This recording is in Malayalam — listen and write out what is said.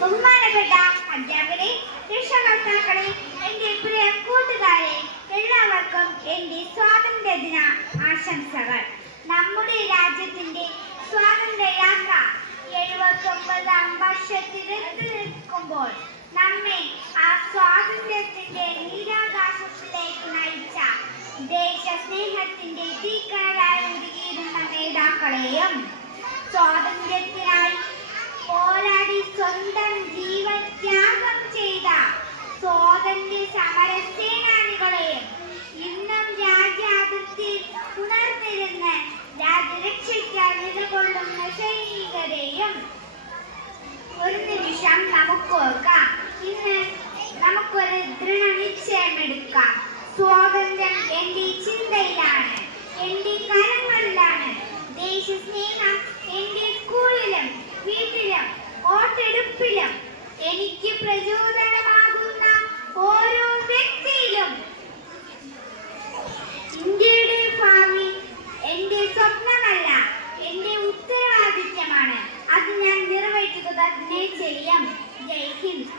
ബഹുമാനപ്പെട്ട അധ്യാപകരെ, രക്ഷകർത്താക്കളെ, എന്റെ പ്രിയ കൂട്ടുകാരെ, എല്ലാവർക്കും എന്റെ സ്വാതന്ത്ര്യദിന ആശംസകൾ. നമ്മുടെ രാജ്യത്തിന്റെ സ്വാതന്ത്ര്യയാത്ര 79ാം വർഷത്തിലെത്തി നിൽക്കുമ്പോൾ നമ്മെ ആ സ്വാതന്ത്ര്യത്തിന്റെ നീരാകാശത്തിലേക്ക് നയിച്ച ദേശസ്നേഹത്തിന്റെ തീക്കനലായി ഒരുങ്ങിയിരുന്ന നേതാക്കളെയും, സ്വാതന്ത്ര്യത്തിനായി പോരാടി സ്വന്തം ജീവൻ ത്യാഗം ചെയ്ത സ്വാതന്ത്ര്യ സമര സേനാനികളെയും, ഇന്നും രാജ്യാതിർത്തിയിൽ ഉണർന്നിരുന്ന് രാജ്യരക്ഷയ്ക്കായി നിലകൊള്ളുന്ന സൈനികരെയും ഒരു നിമിഷം നമുക്ക് ഓർക്കാം. ഇന്ന് നമുക്കൊരു ദൃഢനിശ്ചയമെടുക്കാം. സ്വാതന്ത്ര്യം എന്റെ ചിന്തയിലാണ്, എന്റെ കരങ്ങളിലാണ്. ദേശസ്നേഹം എന്റെ സ്കൂളിലും വീട്ടിലും വോട്ടെടുപ്പിലും എനിക്ക് പ്രചോദനമാകുന്ന ഓരോ വ്യക്തിയിലും. ഇന്ത്യയുടെ ഭാവി എന്റെ സ്വപ്നമല്ല, എന്റെ ഉത്തരവാദിത്വമാണ്. അത് ഞാൻ നിറവേറ്റുക തന്നെ ചെയ്യും. ജയ് ഹിന്ദ്.